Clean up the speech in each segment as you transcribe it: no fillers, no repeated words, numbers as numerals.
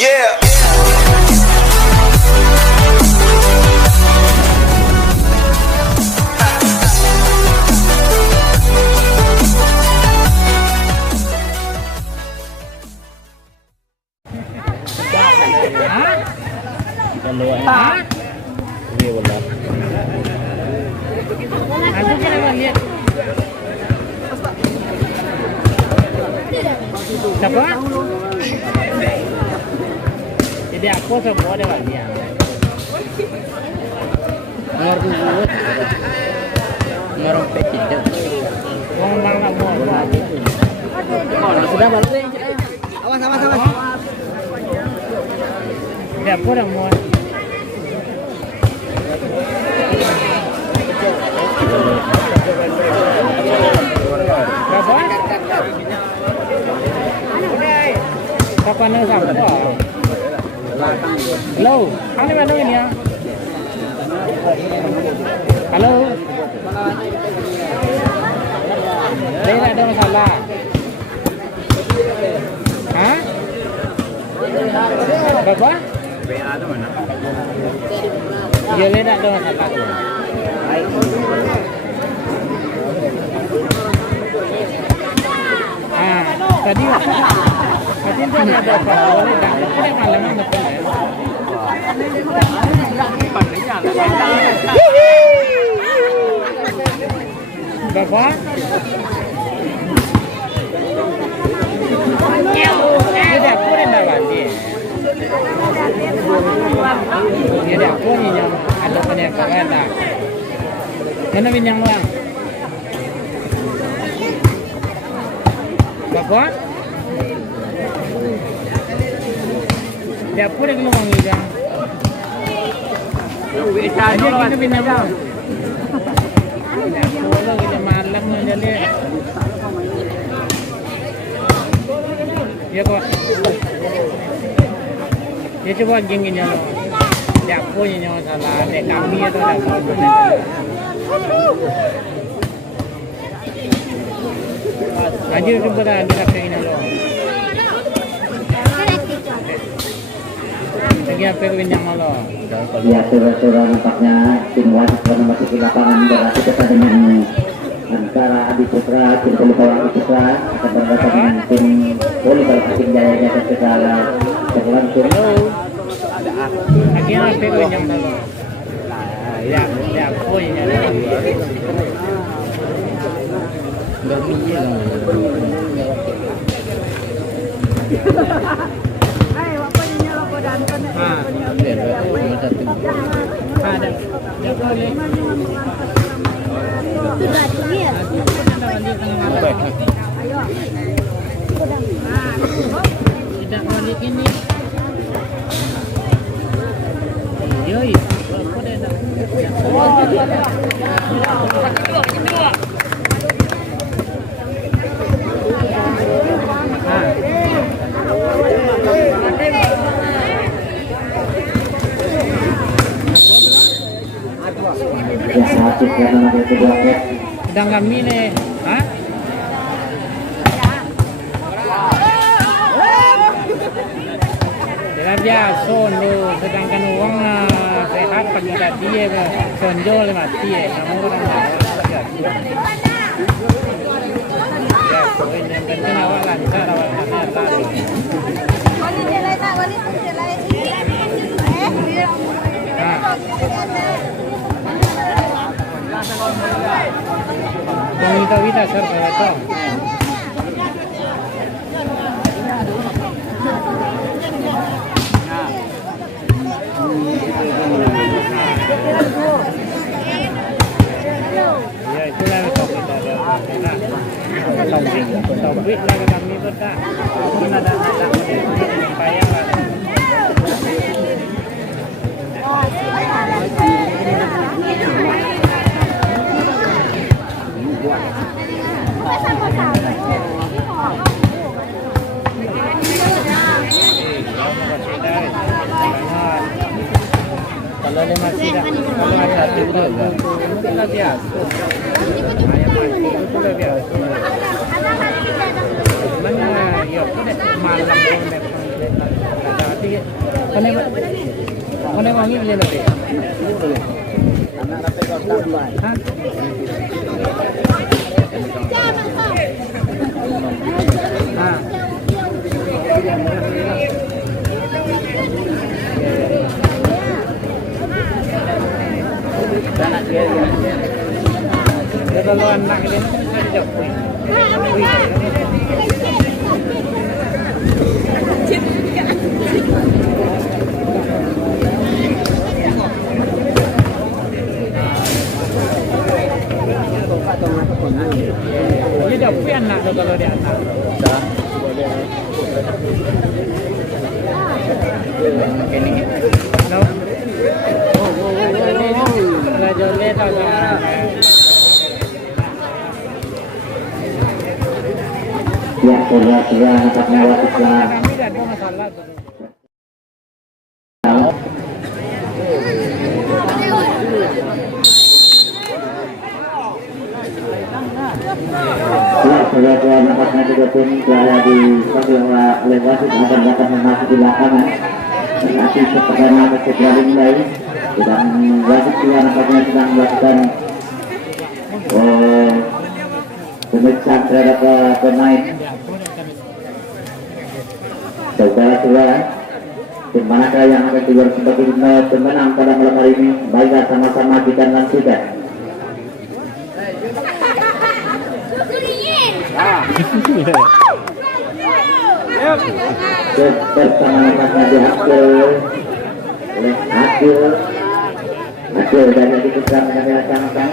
Yeah. Siapa? Jadi aku semua ada dia. Nomor dua, nomor tiga. Ngomong lah mau. Sudah baru deh. Awas. Dia pun yang mau. Berapa? Kapan nih sampai? Halo, kali mana ini ya? Halo, tidak ada masalah. Hah? Berapa? Ya, tidak ada masalah. Tadi itu ada apa? Boleh tak? Boleh malam mana pun ya. Berapa? Tidak boleh nak dia. Tidak boleh yang ada penyakit ada. Mana minyak bang? Berapa? Dia pun yang ngomong ini kan. Aja kita bina bang. Kalau kita malam ni jadi. Ya kok. Dia coba gini nyalo. Dia pun yang salah. Dia kami itu dah tahu. Aja coba dah kita pengen nyalo. Lagi apa yang pinjam malu? Ya, surah-surah nampaknya tim wasit memasuki lapangan berarti kita dengan antara Adi Putra, tim Pelipau Adi Putra akan berhadapan dengan tim Pelipau Asin Jaya dan segala berlangsung. Lagi apa yang pinjam malu? Ya, punya. Berminyak. Ada. Dia boleh. Sudah dia. Tidak balik ini. Yoi. Apa dia dah? Ya, satu karena ada kedua pet. Sedang kami ni, ha? Dia son tu, sedangkan uang sehat pagi tadi ya, sonjol mati ya, namun orang dah. Ya, poin yang penting awak lancar, awak lancar. Kita sir betul. Ya itulah betul kita ada. Taufik lagi kami betul. Mungkin ada payah lah. Kalau lima tidak, kalau ada juga, mungkin lah biasa. Ayam mati itu lah biasa. Mana ya, malam pun memang Sige. Mana wangi beli nanti? Hah? Ah. Ya kalau anak ini kan bisa dijauh. Dia dah anak tu kalau dia anak. Ini. No. Raja leta lah. Ya, saudara-saudara nampaknya waktu setelah Kami dah ada masalah tu. ya, saudara-saudara nampaknya juga tim telah dipanggil oleh wasit akan dapat memasuki lapangan. Nanti pertama setelah dimulai sedang wasit juga nampaknya sedang melakukan pemeriksaan terhadap pemain. Saudara-saudara, tim manakah yang akan keluar sebagai pemenang pada malam hari ini? Baiklah, sama-sama kita nantikan. Bersama nampaknya dihasil oleh Adil dari Adipusra mengambil sang-sang.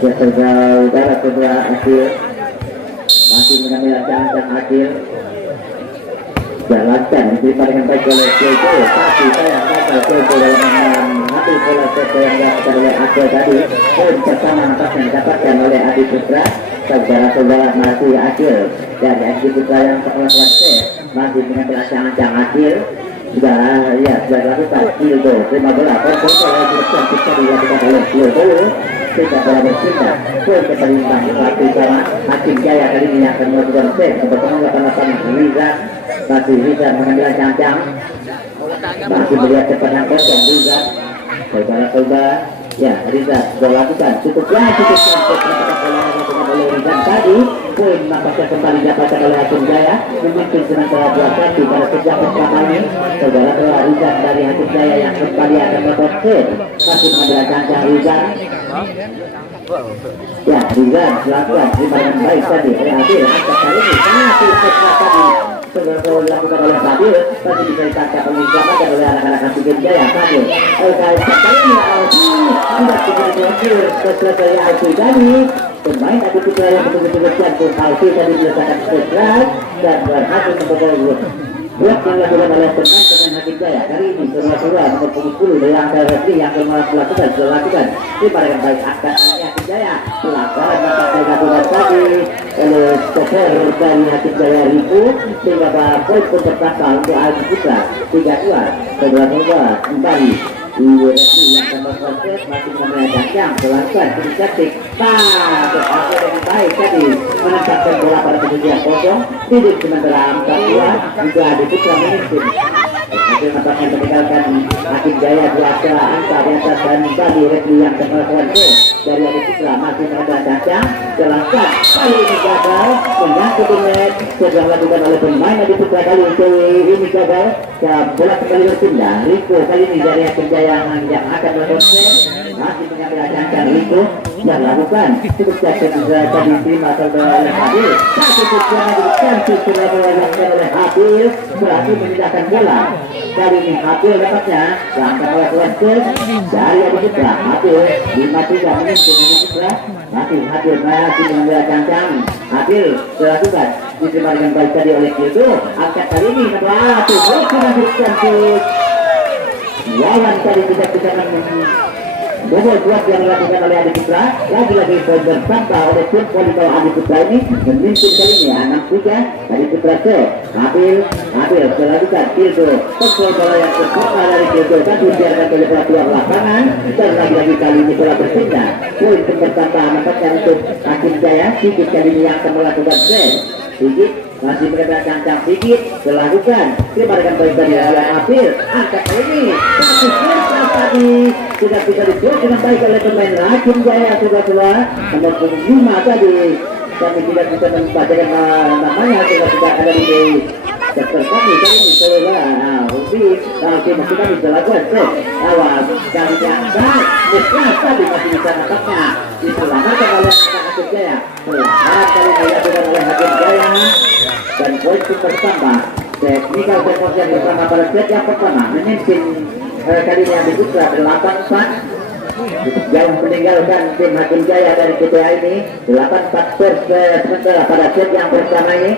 Ya, saudara-saudara, Adil masih mengambil sang-sang. Adil jalankan diterima dengan baik oleh Jojo, tapi sayang gagal Jojo dalam mengambil bola Jojo yang dilakukan oleh Adil tadi. Poin pertama nampaknya didapatkan oleh Adipusra. Saudara-saudara, masih Adil dari Adipusra yang melakukan masih mengambil sang-sang. Adil sudah dilakukan Jojo, terima bola bola bisa dilakukan oleh Jojo sehingga bola berpindah poin keterimbang satu sama. Hakim Jaya kali ini akan melakukan set bersama 88 Rizal mengambil sang-sang, masih melihat cepat yang kosong Rizal. Saudara-saudara, ya Rizal bola lakukan cukup oleh Rizal tadi. Poin nampaknya kembali dapatkan oleh Hakim Jaya memimpin sementara 2-1 pada sejak pertama ini. Saudara-saudara, Rizal dari Hakim Jaya yang kembali akan melakukan set, masih mengambil sang-sang Rizal. Ya, Rizal melakukan terima dengan baik tadi oleh Adil. Angkat kali ini satu setelah tadi saudara-saudara dilakukan oleh Adil, tadi bisa ditangkap dan oleh anak-anak Hakim Jaya. Adil kali ini tidak diberi setelah dari Adil tadi. Pemain Adipusra yang betul-betul bercantum Alfi tadi meletakkan setelah dan berhasil membawa buat yang dilakukan oleh pemain Hakim Jaya. Kali ini saudara-saudara nomor 10 dari angka resmi yang melakukan terima dengan baik angkat Hakim Jaya. Pelanggaran nampaknya dilakukan tadi oleh stopper dari Hakim Jaya Riku sehingga poin pun bertambah untuk Adipusra 3-2. Saudara-saudara, kembali resmi yang akan berproses masih mengenai yang pelan-pelan inisiatif berhasil dengan baik tadi menempatkan bola pada posisi yang kosong. Tidak sementara 4-2 juga Adipusra memimpin. Hasil nampaknya meninggalkan Hakim Jaya di atas angka di atas dan kembali resmi yang akan melakukan dari Adipusra masih mengenai yang pelan-pelan kali ini gagal menyangkut net sudah dilakukan oleh pemain Adipusra kali ini gagal. Bola kembali berpindah. Riko kali ini dari Hakim Jaya yang akan melakukan masih mengambil angka. Riko yang lakukan cukup jatuh bisa tadi terima oleh Adil. Satu tujuan diberikan setelah bola yang oleh Adil berhasil memindahkan bola. Kali ini Adil dapatnya langkah melakukan dari Adipusra. Adil 5-3 memimpin Adipusra. Masih Adil masih mengambil angka. Adil dilakukan diterima dengan baik tadi oleh Kildo. Angkat kali ini sudah bercantik. Wawan tadi tidak bisa bobol kuat yang dilakukan oleh Adipusra. Lagi-lagi poin bertambah oleh tim Polito Adipusra ini memimpin kali ini 6-3 Adipusra ke Adil dilakukan Kildo. Kontrol bola yang terbuka dari Kildo tadi biarkan oleh keluar lapangan dan lagi-lagi kali ini bola berpindah. Poin bertambah nampaknya untuk Hakim Jaya. Sikit kali ini yang akan melakukan set. Sikit masih bergerak kencang sedikit dilakukan diberikan baik dari oleh Afil angkat ini tapi first tadi tidak bisa dibuat dengan baik oleh pemain Hakim Jaya sudah nomor 5 tadi kami tidak bisa membacakan namanya sudah ada di sektor kami ini saudara Ruby masih kami dilakukan awas kami angkat tadi masih bisa nampaknya diselamatkan oleh Hakim Jaya harap kali dilakukan oleh Hakim Jaya dan poin pertama teknikal performa bersama pada set yang pertama memimpin kalinya di Putra 8-4 jauh meninggalkan tim Hakim Jaya dari KTA ini 8-4 sementara pada set yang pertama ini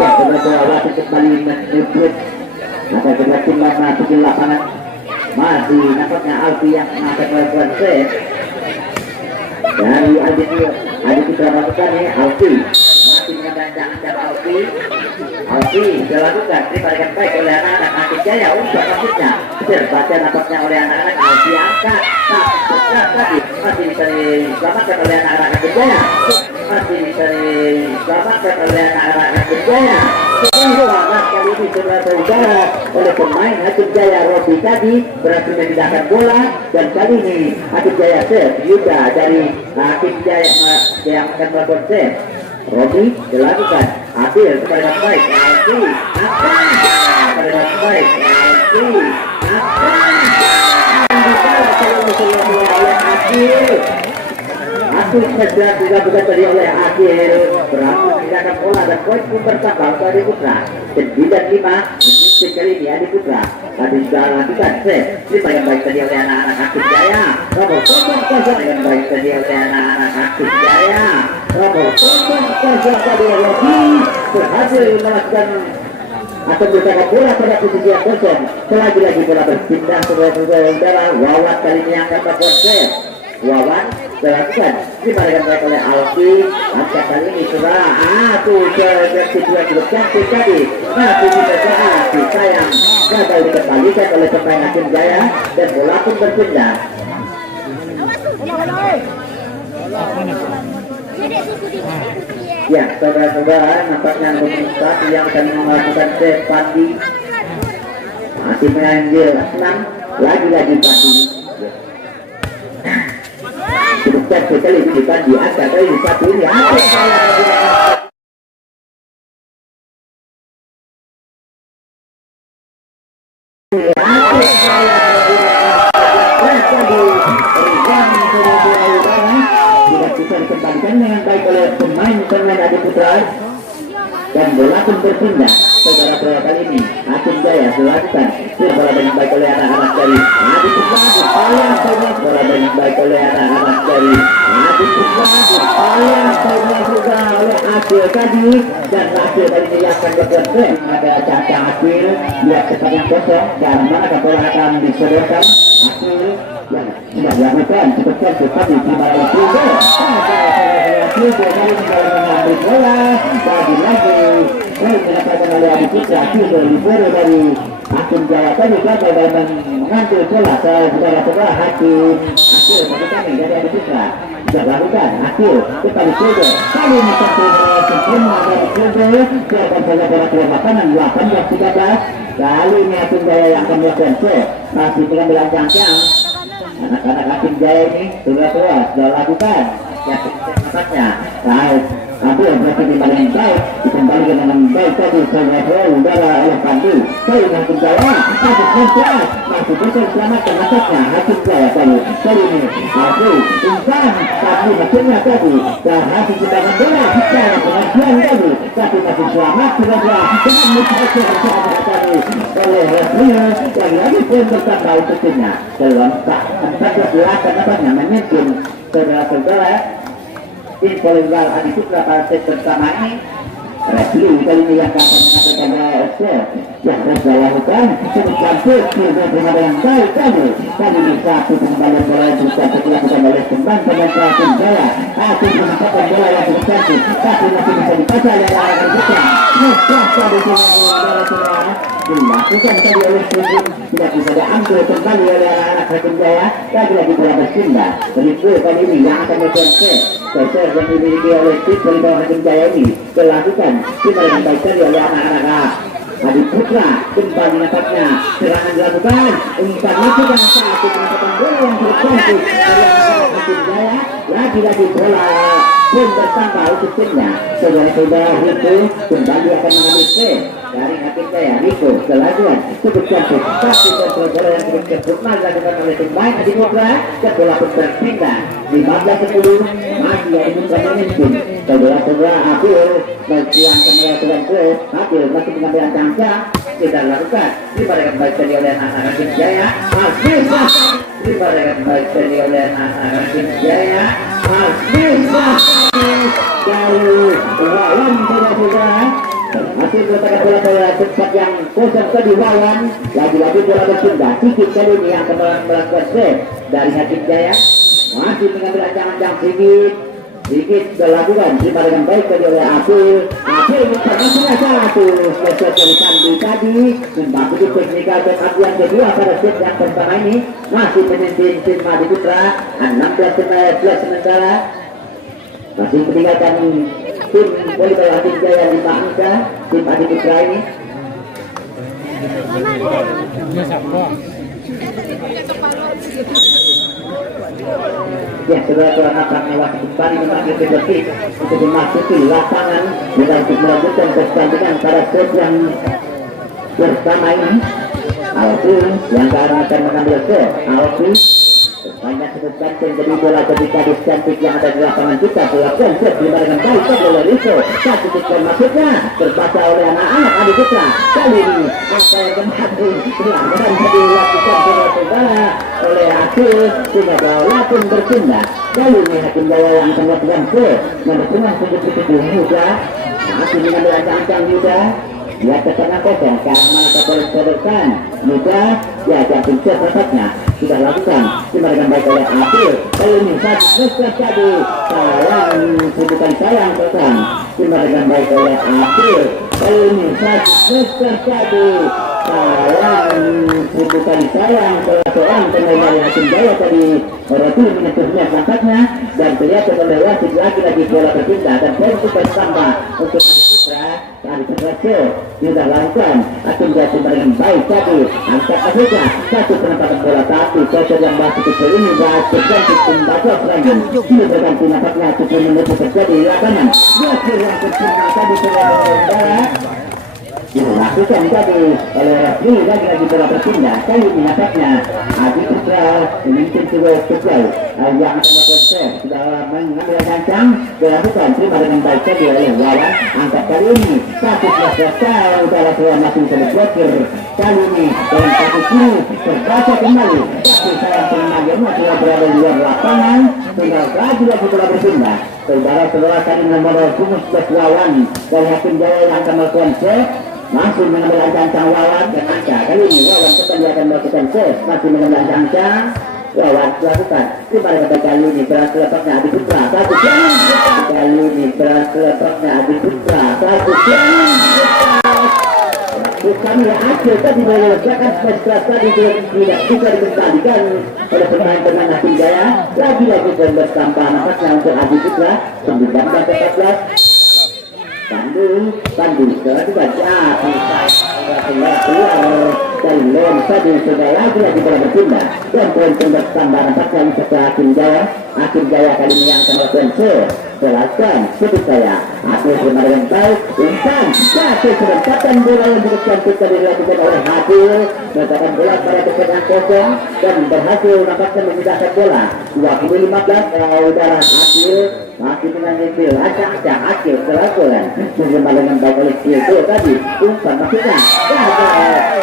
ya sebenarnya wasit kembali menyebut ada kedua tim masuk di lapangan masih nampaknya Alfi yang akan melakukan set dari Adi Putra melakukan ini Alfi masih mengandang Alfi dilakukan diberikan baik oleh anak-anak Hakim Jaya untuk maksudnya terbaca nampaknya oleh anak-anak Alfi angkat tadi masih bisa diselamatkan oleh anak-anak Hakim Jaya masih bisa diselamatkan oleh anak-anak Hakim Jaya selamat kali ini saudara-saudara oleh pemain Hakim Jaya Robi tadi berhasil memindahkan bola dan kali ini Hakim Jaya set juga dari Hakim Jaya yang akan melakukan set Robi dilakukan Adil kepada baik Alfi kepada baik Alfi Adil saja dilakukan tadi oleh Adil berhasil memindahkan bola dan poin pun bertambah dari Putra 9-5 kali ini Adi Putra tadi sudah lakukan set terima yang baik tadi oleh anak-anak Hakim Jaya nomor 0 yang baik tadi oleh anak-anak Hakim Jaya nomor 0 tadi Robi berhasil melakukan atau bersama bola pada posisi yang kosong selagi-lagi bola berpindah saudara Wawan kali ini yang akan melakukan set Wawan dilakukan diberikan baik oleh Alfi angkat kali ini sudah kedua cukup cantik tadi masih bisa jadi sayang gagal dikembalikan oleh pemain Hakim Jaya dan bola pun berpindah ya saudara-saudara nampaknya nomor 1 yang akan melakukan set Pandi masih mengambil 6 lagi-lagi Pandi cukup cantik kali ini Pandi angkat kali ini satu ini tidak bisa dikembalikan dengan baik oleh pemain Adi Putra dan bola pun berpindah saudara pro kali ini Hakim Jaya dilakukan bola dengan baik oleh anak-anak dari Adi Putra bola dengan baik oleh anak-anak dari Adi Putra juga oleh Adil tadi dan Adil tadi ini akan bergerak ada Caca Adil lihat tempat yang kosong dan mana bola akan disodorkan Adil yang sudah dilakukan cukup tadi di bawah Plugo kali mengambil bola lagi mendapatkan oleh Adi Putra libero dari Hakim Jaya tadi gagal dalam mengambil bola saudara-saudara Hakim Akil bagi kami dari Adi Putra sudah lakukan Akil kembali Plugo kali ini sempurna dari Plugo siapkan saja bola keluar makanan 18-13 kali ini Hakim Jaya yang akan melakukan set masih pengambilan jangkang anak-anak Hakim Jaya ini sudah lakukan ya tempatnya baik Abdul berarti di paling baik dikembalikan dengan baik tadi saudara udara oleh Pandu saya Hakim Jaya masih bisa selamatkan masuknya Hakim Jaya kali ini Abdul insan tapi mesinnya tadi dan Hakim Jaya bola secara pengajian tadi tapi masih selamat dengan mutlak tadi oleh Reflio yang lagi pun bertambah untuk timnya dalam 14 napaknya memimpin saudara-saudara tim Polenggal Adi Putra pada set pertama ini Refli kali ini yang akan mengatakan set yang sudah lakukan cukup cantik dengan yang baik tadi di satu pengembalian bola yang bisa dilakukan oleh pemain Hakim Jaya Hakim menempatkan bola yang cukup cantik tapi masih bisa dibaca oleh Adi Putra mudah tadi saudara-saudara dilakukan tadi oleh Sujud tidak bisa diambil kembali oleh anak-anak Hakim Jaya lagi-lagi bola berpindah berikut kali ini yang akan melakukan set Pressure yang dimiliki oleh tim dari bawah Hakim Jaya ini dilakukan dengan baik sekali oleh anak-anak Adi Putra. Kembali nampaknya serangan dilakukan, umpan masuk dan satu penangkapan bola yang berkonflik dari Hakim Jaya. Lagi-lagi bola pun bertambah untuk timnya. Saudara-saudara itu kembali akan mengambil set dari Hakim Jaya. Rico kelajuan cukup cantik, tapi bola yang cukup sempurna dilakukan oleh tim baik Adi Putra. Dan bola pun berpindah 15-10 masih ada bukan memimpin. Saudara-saudara Abil bagian kemudian Abil masih mengambil ancang-ancang tidak lakukan diberikan baik tadi oleh anak Hakim Jaya. Diberikan baik tadi oleh anak Hakim Jaya. Dari lawan saudara-saudara masih meletakkan bola tempat yang kosong tadi lawan. Lagi-lagi bola berpindah sedikit kali ini yang kembali melakukan set dari Hakim Jaya. Masih mengambil ancang-ancang sedikit dilakukan terima dengan baik tadi oleh Apil masuknya satu spesial dari Sandi tadi membantu teknikal backup yang kedua pada set yang pertama ini masih memimpin tim Adi Putra 16-11 sementara masih meninggalkan tim volleyball Hakim Jaya 5 angka tim Adi Putra ini. Ya, saudara-saudara nampaknya waktu kembali mengambil kedekit untuk memasuki lapangan dan untuk melanjutkan pertandingan pada set yang pertama ini. Alfi yang akan mengambil set. Alfi banyak sebutkan jadi bola ketika cantik yang ada di lapangan kita melakukan set dengan baik oleh Rico. Satu titik maksudnya terbaca oleh anak-anak Adi Putra. Kali ini apa yang kemarin pelanggaran dilakukan saudara oleh Hakim sehingga bola pun berpindah. Kali ini Hakim Jaya yang akan melakukan set menentukan 77 Yuda masih mengambil ancang-ancang Yuda. Dia ke tengah kosong karena boleh disodorkan Yuda dia jatuh set tempatnya sudah lakukan dengan baik oleh Apil. Kali ini satu tadi sayang sebutan sayang tekan dengan baik oleh Apil. Kali ini satu tadi sayang sebutan sayang seorang pemain dari Hakim Jaya tadi berarti menyentuhnya nampaknya dan kelihatan oleh wasit lagi bola berpindah dan poin bertambah untuk Adi Putra sudah lakukan Hakim Jaya dengan baik tadi angkat saja satu penempatan bola tapi pressure yang masih kecil ini dan tergantung pembaca serangan ini berganti nampaknya cukup menutup terjadi di lapangan dia yang kecil tadi sudah dilakukan tadi oleh Refli lagi bola berpindah kali ini nampaknya Adi Putra memimpin sebuah kecil yang akan melakukan sudah mengambil kancang dilakukan terima dengan baik tadi oleh lawan angkat kali ini satu selesai udara sudah masih bisa diblokir kali ini dalam kaki kiri terbaca kembali tapi sayang pemainnya sudah berada di luar lapangan tinggal lagi bola berpindah saudara-saudara kali nomor 11 lawan dari Hakim Jaya yang akan melakukan set masih mengambil ancang-ancang lawan dan angka kali ini lawan kembali akan melakukan set masih mengambil ancang-ancang lawan lakukan kali ini berhasil lepasnya Adi Putra satu kali ini berhasil lepasnya Adi Putra satu bukan ya hasil tadi meletakkan setelah tadi tidak bisa dikembalikan oleh pemain-pemain Hakim Jaya lagi-lagi dan bertambah nampaknya untuk Adi Putra 19-14 Bandung setelah dibaca keluar dari lem tadi sudah lagi bola berpindah dan poin bertambah nampaknya setelah Hakim Jaya kali ini yang akan melakukan selesai sebut saya Hakim terima dengan baik umpan satu penempatan bola yang cantik tadi dilakukan oleh Hakim menempatkan bola pada tempat yang kosong dan berhasil nampaknya memindahkan bola 20-15 udara Hakim masih dengan Rizil acang-acang Hakim kelakuan terima dengan baik oleh Rizil tadi umpan maksudnya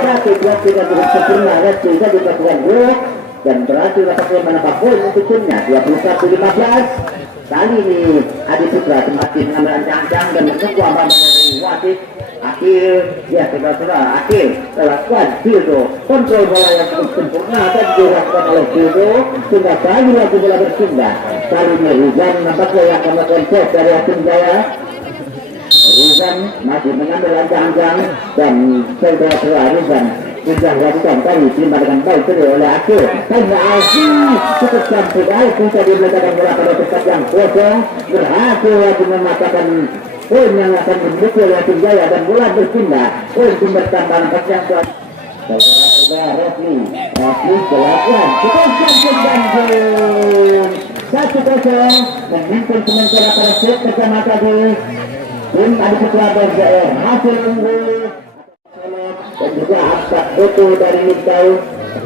satu buat tidak cukup sempurna Rizil tadi melakukan blok dan berhasil mendapatkan menambah poin untuk timnya 21-15 kali ini Adi Putra semakin mengambil ancang-ancang dan menunggu abang dari wasit akhir ya saudara akhir lakukan Hildo kontrol bola yang cukup sempurna dan dilakukan oleh Hildo sehingga lagi bola berpindah kali ini Rizan nampaknya yang akan melakukan set dari Hakim Jaya. Rizan masih mengambil ancang-ancang dan saudara Rizan sudah dilakukan tadi terima dengan baik tadi oleh Akil tanya Alfi cukup sampai Alfi tadi meletakkan bola pada tempat yang kosong berhasil lagi mematahkan poin yang akan dimiliki oleh Hakim Jaya dan bola berpindah poin sumber tambahan yang kuat saudara Rafli jelaskan kita sampai gol 1-0 memimpin sementara pada set pertama tadi tim Adi Putra BSDM hasil unggul dan juga angkat foto dari Miftah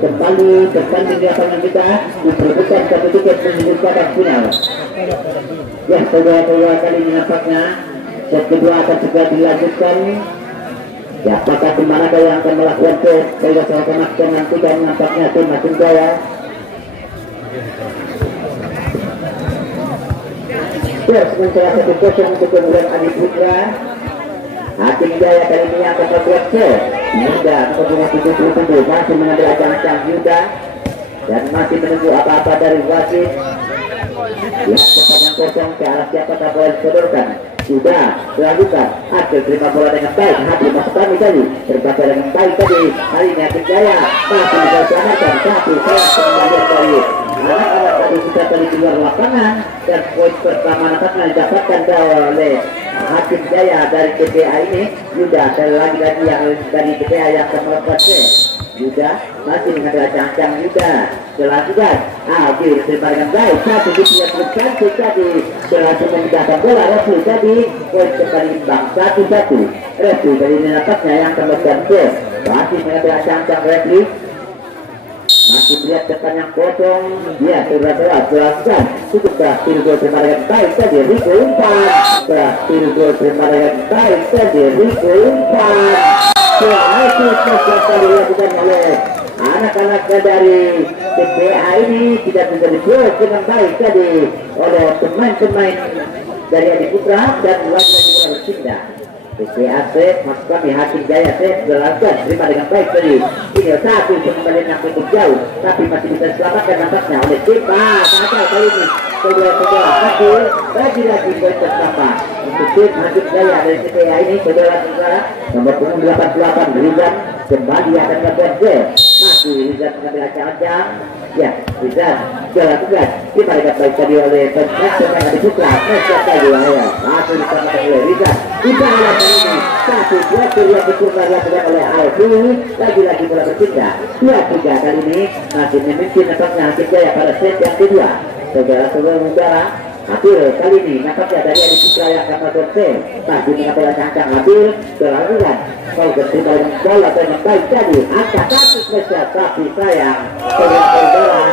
kembali bertanding di lapangan kita diperebutkan satu tiket menuju babak final. Ya saudara-saudara kali ini nampaknya set kedua akan segera dilanjutkan. Ya apakah tim mana yang akan melakukan set saya sama nantikan nampaknya tim Hakim Jaya. Sementara 1-0 untuk kemudian Adi Putra. Hakim Jaya kali ini akan membuat set Yuda nomor 77 masih mengambil acang-acang Yuda dan masih menunggu apa-apa dari wasit. Ya cepat yang kosong ke arah siapa tak boleh disodorkan sudah dilakukan. Akil terima bola dengan baik hati masuk kami tadi terbaca dengan baik tadi hari ini Hakim Jaya masih bisa diselamatkan tapi saya kembali dari anak-anak tadi sudah tadi keluar lapangan dan poin pertama nampaknya didapatkan oleh Hakim Jaya dari TPA ini. Yuda sekali lagi yang dari TPA yang akan melakukan Yuda masih mengambil acang-acang Yuda dilakukan Alfi terima dengan baik satu gitu yang belum cantik tadi berhasil memindahkan bola Refli tadi poin kembali imbang 1-1. Refli kali ini nampaknya yang akan melakukan masih mengambil acang-acang Refli masih melihat depan yang kosong dia jelaskan cukup berhasil gol terima dengan baik tadi Riko umpan berhasil gol terima dengan baik tadi Riko umpan berhasil spesial dilakukan oleh anak-anak dari TPA ini tidak bisa dibuat dengan baik tadi oleh pemain-pemain dari Adi Putra dan lagi-lagi berpindah PCAC maksud kami Hakim Jaya jelaskan terima dengan baik tadi ini satu kembali yang cukup jauh tapi masih bisa diselamatkan nampaknya oleh tim saja kali ini saudara-saudara hasil lagi-lagi poin pertama untuk tim Hakim Jaya dari TPA ini saudara-saudara nomor 88 Rizan kembali akan melakukan masih Rizan mengambil acang-acang ya Rizan jelaskan terima dengan baik tadi oleh pemain Adi Putra tadi ya masih diselamatkan oleh Rizan kita lihat ini satu dua yang berkurang dilakukan oleh Alfi lagi-lagi bola berpindah 2-3 kali ini masih memimpin nampaknya Hakim Jaya pada set yang kedua saudara-saudara Habil kali ini nampaknya dari Adi Putra yang akan melakukan set masih mengambil acang-acang Habil berlaluan kalau bertindak dengan bola dengan baik tadi angka satu spesial tapi sayang saudara-saudara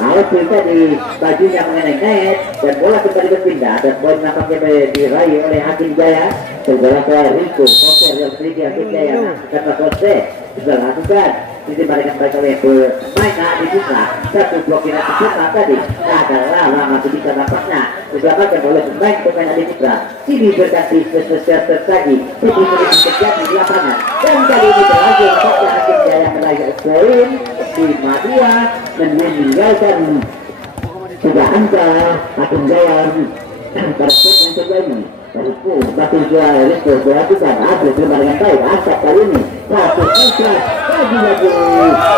Alfi tadi bajunya mengenai net dan bola kembali berpindah dan poin nampaknya diraih oleh Hakim Jaya saudara-saudara Riko Koser yang sedikit Hakim Jaya karena Koser sudah lakukan diberikan baik oleh pemain Adi Putra satu blokir Adi Putra tadi adalah masih bisa nampaknya diselamatkan oleh pemain Adi Putra sini berganti spesial tersaji itu terjadi di lapangan dan kali ini berhasil nampaknya Hakim Jaya meraih poin 5-2 dan meninggalkan sudah angka Hakim Jaya pada set yang kedua ini Riko batu jual Riko berlakukan Abdul terima dengan baik asap kali ini satu ikhlas lagi-lagi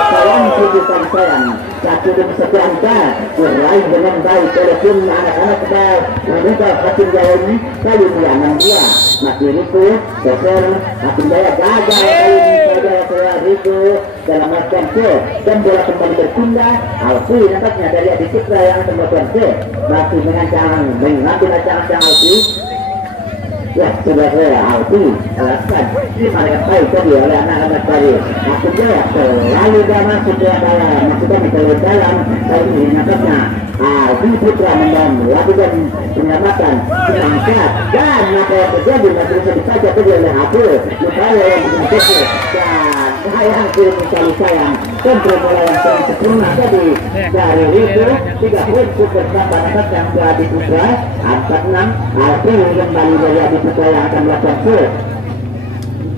sayang tujuan sayang satu demi satu angka diraih dengan baik oleh tim anak-anak kita meminta Hakim Jaya ini kali ini 6-2 masih Riko Koser Hakim Jaya gagal kali ini saudara Riko dalam melakukan set dan bola kembali berpindah Alfi nampaknya dari Adi Putra yang akan melakukan set masih mengambil acang-acang Alfi ya saudara Alfi alasan terima dengan baik tadi oleh anak-anak tadi Hakim Jaya selalu dalam setelah dalam maksudnya terlalu dalam kali ini nampaknya Adi Putra melakukan penyelamatan mengangkat dan apa yang terjadi masih bisa dibaca tadi oleh Abdul upaya yang begitu dan sayang sekali sayang kontrol bola yang sangat sempurna tadi dari itu 3 poin super tambah yang ke Adi Putra 4-6 Alfi kembali dari Adi Putra yang akan melakukan set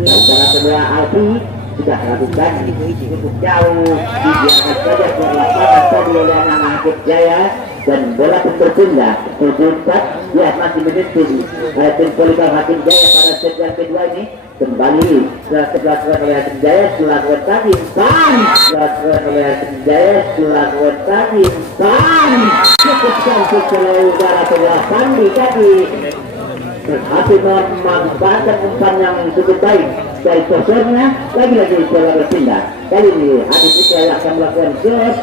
antara kedua Alfi sudah lakukan cukup jauh dibiarkan saja ke lapangan tadi oleh anak Hakim Jaya dan bola pun berpindah 7-4 ya masih memimpin tim Polika Hakim Jaya pada set yang kedua ini kembali setelah oleh Hakim Jaya setelah tadi setelah oleh Hakim Jaya setelah tadi cukup cantik oleh udara sebelah Sandi tadi berhasil memanfaatkan umpan yang cukup baik dari posernya lagi-lagi bola berpindah kali ini Adi Putra yang akan melakukan shot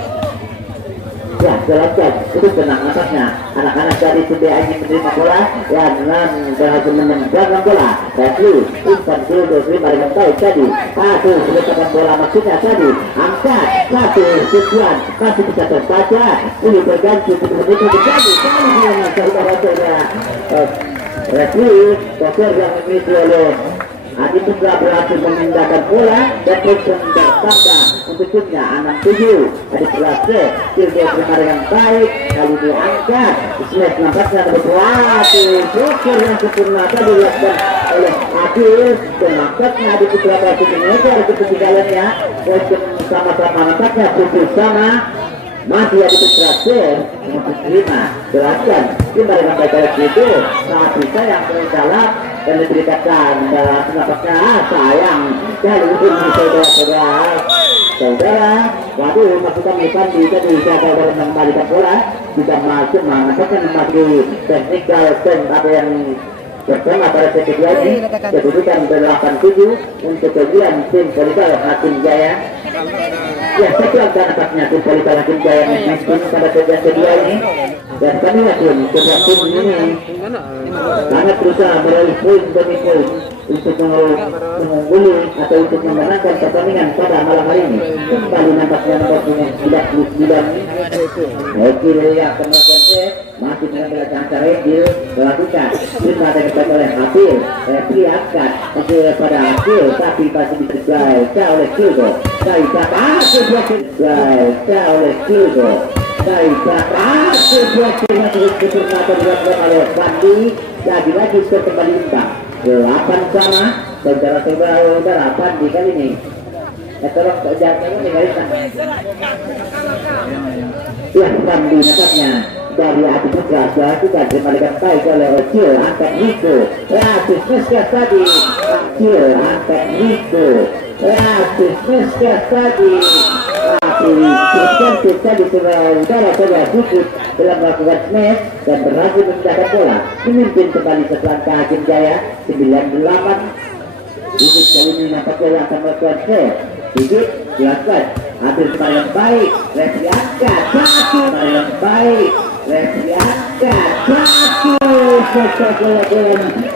ya jelaskan itu tenang atasnya anak-anak dari CBA ini menerima bola ya dengan berhasil menendangkan bola tapi umpan dulu terima dengan baik tadi selesaikan bola maksudnya tadi angkat satu tujuan masih bisa terbaca ini berganti betul-betul terjadi kali ini yang saudara-saudara referee poser yang dimiliki oleh Adi Putra berhasil memindahkan bola dan Jackson tersangka untuk timnya 6-7 Adi berhasil Silvia terima dengan baik kali diangkat Smash nampaknya berbuat poser yang sempurna tadi dilakukan oleh Adi dan nampaknya Adi Putra berhasil mengejar ketinggalannya Jackson sama-sama nampaknya putus sama masih ada berhasil menerima gerakan terima dengan baik oleh itu saat bisa yang dalam dan diberikan dalam penapaknya sayang kali ini saudara waduh masukkan Ivan bisa dalam mengembalikan bola tidak masuk mengatakan masih teknikal dan ada yang bersama pada set kedua ini kedudukan 8-7 untuk kemudian tim Polika Hakim Jaya ya setelah nampaknya tim Polika Hakim Jaya memimpin pada set kedua ini dan kami yakin kedua tim ini sangat berusaha meraih poin demi poin untuk mengungguli atau untuk memenangkan pertandingan pada malam hari ini kembali nampaknya nomor 99 Ekil yang akan melakukan set masih mengambil acara Ekil melakukan lima dan oleh Hasil priakat pada Hasil tapi masih dikerjakan oleh Kilgo saya oleh Kilgo sebuah firma terus kesempatan dilakukan oleh Bandi lagi-lagi skor kembali imbang 8 sama saudara-saudara Bandi kali ini tolong jangan meninggalkan ya Bandi nampaknya dari Adi Putra juga dikembalikan baik oleh Ocil angkat Niko Meskas tadi Ocil angkat Niko Meskas tadi cantik tadi saudara cukup dalam melakukan smash dan berhasil memindahkan bola memimpin kembali setelah Hakim Jaya 9-8 Bibit kali ini nampaknya yang akan melakukan smash Bibit dilakukan hampir kemarin baik refri angkat kemarin baik refri angkat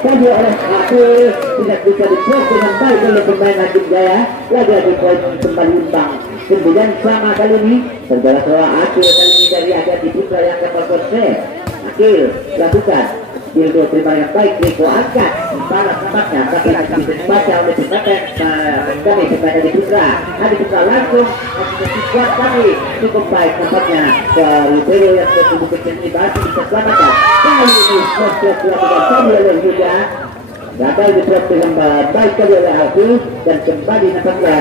tadi oleh Hakim tidak bisa diproses dengan baik oleh pemain Hakim Jaya lagi-lagi poin kembali imbang 9 sama kali ini saudara-saudara Akil kali ini dari Adi Putra yang akan melakukan Akil lakukan Bildo terima yang baik Riko angkat balas nampaknya tapi bisa dibaca oleh pemain kami pemain Adi Putra langsung kuat kami cukup baik nampaknya dari Pedro yang bertubuh ini masih bisa selamatkan kali ini Smash dilakukan kami oleh Yuda gagal diproses dengan baik kali oleh Akil dan kembali nampaknya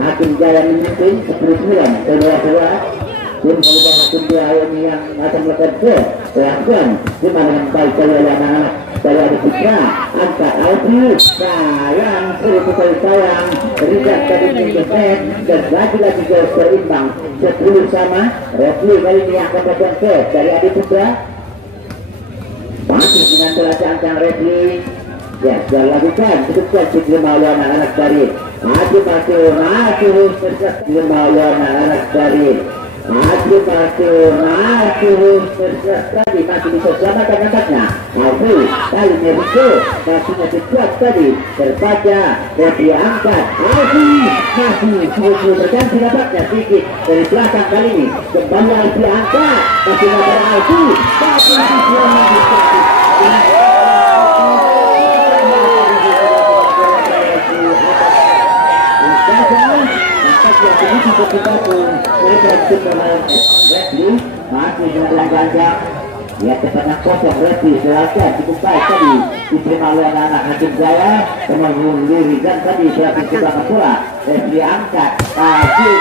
Hakim Jaya memimpin 10-9 saudara-saudara tim Polika Hakim Jaya ini yang akan melakukan reaksian cuma dengan baik kali oleh anak-anak dari Adi Putra angkat Alfi sayang seribu kali sayang Rizak tadi mengeset dan lagi-lagi seimbang 10 sama Refli kali ini akan melakukan set dari Adi Putra masih dengan ancang Refli ya sudah lakukan cukup cantik lima anak-anak dari masih lima anak dari masih tadi masih bisa selamatkan nampaknya Alfi kali ini Riko masih kuat tadi terbaca dan diangkat Alfi masih berganti nampaknya sedikit dari belakang kali ini kembali Alfi angkat masih ada Alfi tapi masih dengan gajah Ya tepatnya kosong berarti silakan dibuka tadi diterima oleh anak Hakim Jaya kemudian tadi berarti sudah pula diangkat masih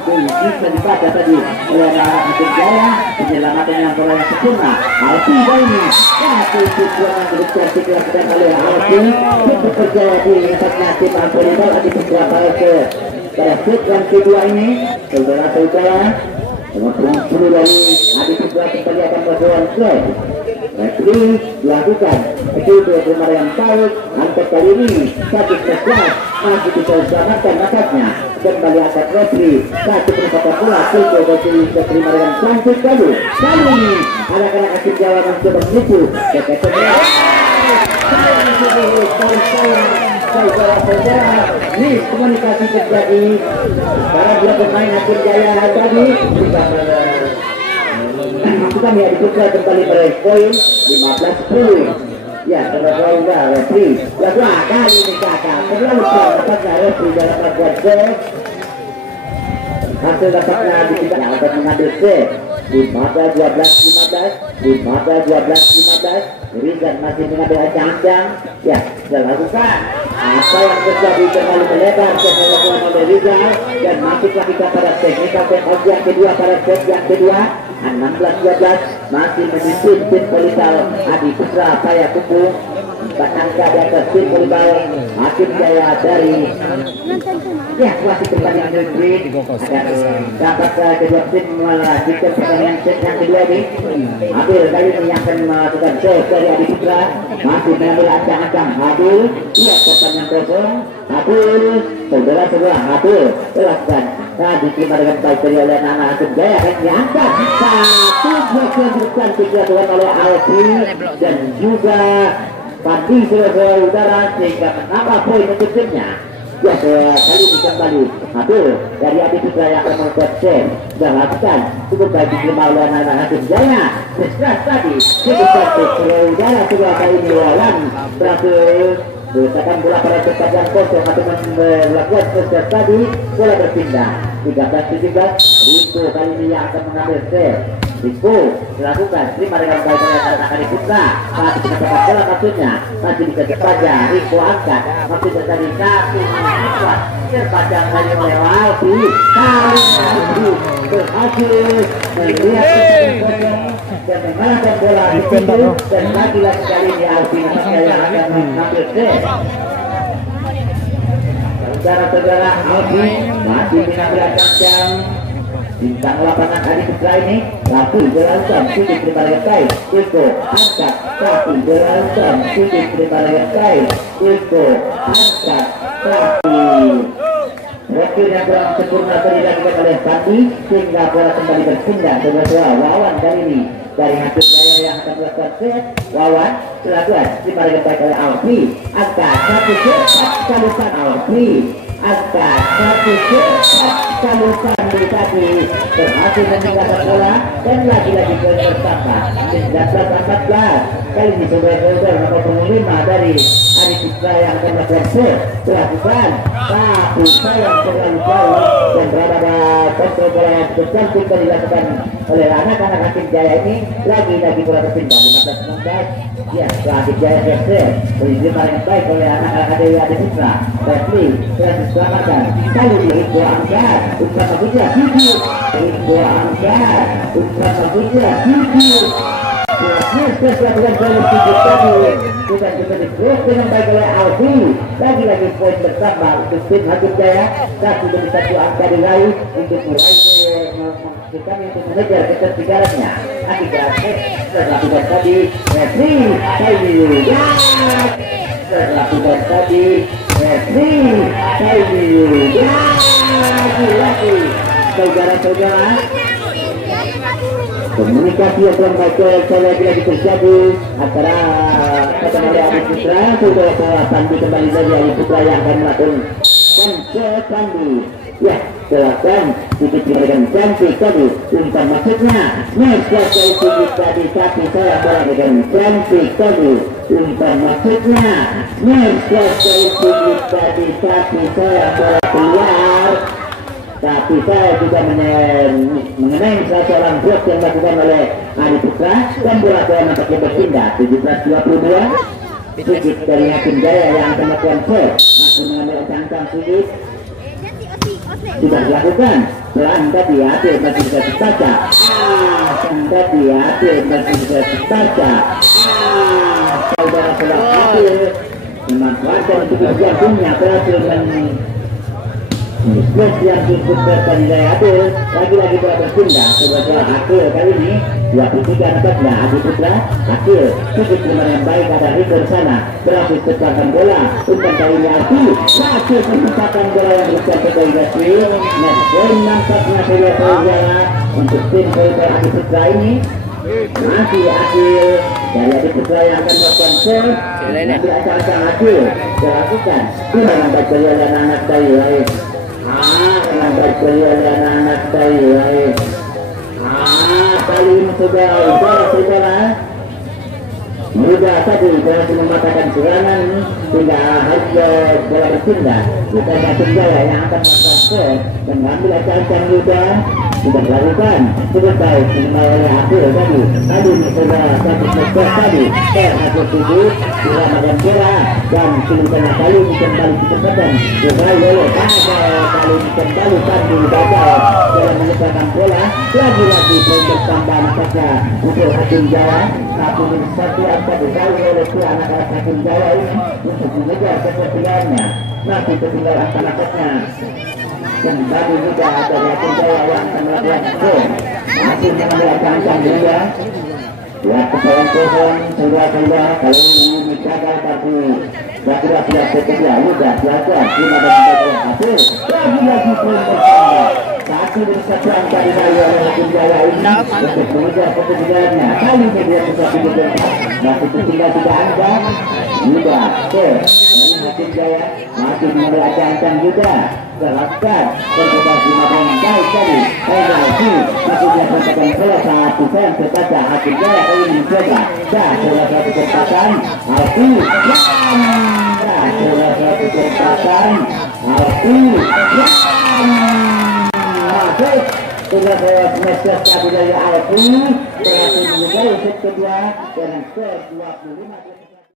bisa dibaca tadi oleh anak Hakim Jaya penyelamatan yang boleh sempurna Alfi ini tujuan yang diberikan oleh Alfi untuk berjaya di tempatnya tim volleyball di beberapa pada set yang kedua ini saudara-saudara perlu dari adik kedua kembali akan berjuang slide referee dilakukan itu kemarin tahu angkat kali ini satu kelas masih bisa diselamatkan nakatnya kembali angkat referee satu penempatan bola Silko dari terima dengan cantik kali ini anak-anak Hakim Jaya mencoba menipu saudara-saudara ini komunikasi terjadi para dua pemain Hakim Jaya tadi kami ya dibuka kembali meraih poin 15-10 ya saudara-saudara referee kali ini kakak terlalu dapatnya referee dalam membuat gol hasil dapatnya di kita akan mengambil set 15-12-15 Rizal masih mengambil ancang-ancang ya sudah lakukan apa yang terjadi kembali melebar setelah oleh Rizal dan masuklah kita pada teknikal penalti yang kedua pada set yang kedua 16-12 masih memimpin tim volleyball Adi Putra Payakumbuh 4 angka di atas tim volleyball Hakim Jaya dari ya masih kembali negeri dapat kedua tim melanjutkan pertandingan set yang kedua ini Habil kali ini yang akan melakukan serve dari Adi Putra masih mengambil ancang-ancang Habil lihat pertandingan kosong Habil saudara-saudara Habil melakukan diterima dengan baik dari oleh anak Hakim Jaya dan diangkat satu blok yang bercantik dilakukan oleh Alfi dan juga Padi saudara udara sehingga menambah poin untuk timnya ya kali ini kembali Habil dari Adi Putra yang akan membuat set sudah lakukan cukup baik diterima oleh anak Hakim Jaya setelah tadi cukup cantik saudara udara setelah kali ini lawan berhasil Letakkan bola pada tempat yang kosong atau melakukan proses tadi bola berpindah 13-17 Riko kali ini yang akan mengambil set Riko dilakukan terima dengan baik oleh anak Adi Putra masih bisa dapat bola maksudnya masih bisa saja Riko angkat maksudnya tadi satu terpajang kali oleh Alfi kali ini berhasil melihat kosong dan mengalahkan bola di situ dan lagi-lagi kali ini Alfi yang akan mengambil set saudara-saudara Alfi masih mengambil ancang bintang lapangan Adi Putra ini tapi berlangsung sudah terima dengan baik Ilko angkat tapi berlangsung sudah terima dengan baik Ilko angkat tapi wakil yang kurang sempurna tadi dilakukan oleh Pandi sehingga bola kembali berpindah saudara-saudara Wawan kali ini dari Hakim Jaya yang akan melakukan set Wawan silakan terima dengan baik oleh Alfi angkat satu set kalusan Alfi angkat satu set kalusan di tadi berhasil meninggalkan bola dan lagi-lagi poin pertama 19-14 kali ini saudara-saudara nomor 5 dari Adi Putra yang akan melakukan set dilakukan tapi sayang terlalu jauh dan berada pada kontrol bola yang cukup cantik dilakukan oleh anak-anak Hakim Jaya ini lagi-lagi bola terpindah 15-16 ya Hakim Jaya set diterima dengan baik oleh anak-anak Adi Putra Refli telah diselamatkan kali ini Ibu angkat Utama Putra Hidup Ibu angkat Utama Putra Hidup Proses lakukan poin 7 tadi bukan juga dikurus dengan baik oleh Alfi lagi-lagi poin bertambah untuk tim Hakim Jaya 1-1 angka diraih untuk memastikan untuk mengejar ketertinggalannya akibat lakukan tadi Refri Saidi ya lakukan tadi Refri Saidi ya lagi saudara-saudara komunikasi yang kurang baik saya lagi terjadi antara kata Adi Putra saudara Pandi kembali lagi Adi Putra yang akan melakukan Pandi ya silakan diberikan cantik tadi umpan maksudnya saya tinggi tadi tapi saya berikan cantik tadi umpan maksudnya saya tinggi tadi tapi saya keluar tapi saya juga mengenai salah seorang blok yang dilakukan oleh Adi Putra dan bola bola nampaknya berpindah 17-22 sedikit dari Hakim Jaya yang akan melakukan foul masih mengambil cangkang sedikit sudah dilakukan pelan tadi hati masih bisa dibaca tadi hati masih bisa dibaca saudara-saudara hati memanfaatkan untuk jantungnya berhasil Plus yang disebut dari Adil lagi-lagi bola berpindah sebagai Akil kali ini 23-14 Adi Putra Akil sedikit nomor yang baik ada Rico di sana berhasil cepatkan bola umpan kali ini Akil berhasil menciptakan bola yang berusia kegairasi netball nampaknya sudah terjala untuk tim Politer Adi Putra ini masih Akil dari Adi Putra yang akan melakukan gol nanti acara Akil dilakukan tidak membaik beliau dan anak dari lain nampak beliau dan anak dari lain kali ini sudah mudah tadi berhasil mematahkan serangan hingga hasil bola berpindah bukan Hakim Jaya yang akan melakukan gol dan mengambil ancang Yuda sudah dilakukan selesai dimulai oleh Akil tadi ini sudah satu sektor tadi hasil 7 diramakan bola dan tulisannya kali ini kembali kecepatan dimulai oleh kali ini kembali tadi dibaca dalam menyebarkan bola lagi-lagi untuk tambahan saja untuk Hakim Jaya tapi ini satu angka diraih oleh si anak-anak Hakim Jaya ini untuk mengejar ketertinggalannya masih ketinggalan anak-anaknya kembali juga ada Hakim Jaya yang akan melakukan gol masih mengambil ancang juga ya kosong saudara-saudara kalau ini gagal tapi kira-kira siap ketiga juga belajar cuma dan membaca hasil lagi-lagi poin bersama satu dari angka diraih oleh Hakim Jaya ini untuk mengejar ketertinggalannya kali ini dia bisa mengejar masih tertinggal 3 angka juga dari Hakim Jaya masih mengambil ancang juga terlakukan berkebasi yang baik tadi lagi masih dilakukan bola saat bukan kepada Hakim Jaya kali ini mencoba bola satu kesempatan Alfi bola satu kesempatan Alfi masuk sudah bola semester satu dari Alfi berhasil menjadi set kedua dengan skor 25.